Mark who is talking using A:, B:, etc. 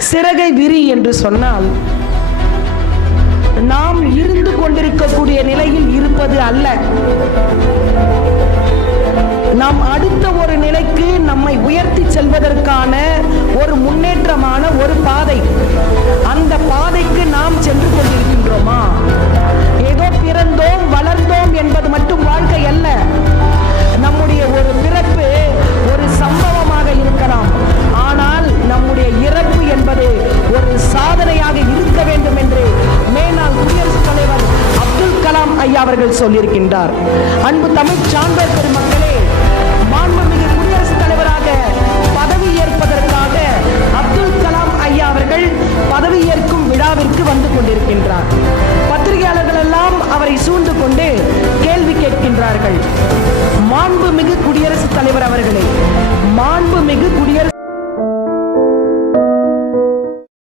A: சிறகை விரி என்று சொன்னால் நாம் இருந்து கொண்டிருக்கக்கூடிய நிலையில் இருப்பது அல்ல. நாம் அடுத்த ஒரு நிலைக்கு நம்மை உயர்த்தி செல்வதற்கான ஒரு முன்னேற்றமான ஒரு பா அவர்கள் சொல்லியிருக்கின்றார். அன்பு தமிழ் சான்றோர் பெருமக்களே மாண்புமிகு குடியரசுத் தலைவராக பதவி ஏற்பதற்காக அப்துல் கலாம் ஐயா அவர்கள் பதவி ஏற்கும் விழாவிற்கு வந்து கொண்டிருக்கின்றார். பத்திரிகையாளர்கள் எல்லாம் அவரை சூழ்ந்து கொண்டு கேள்வி கேட்கின்றார்கள். மாண்புமிகு குடியரசுத் தலைவர் அவர்கள்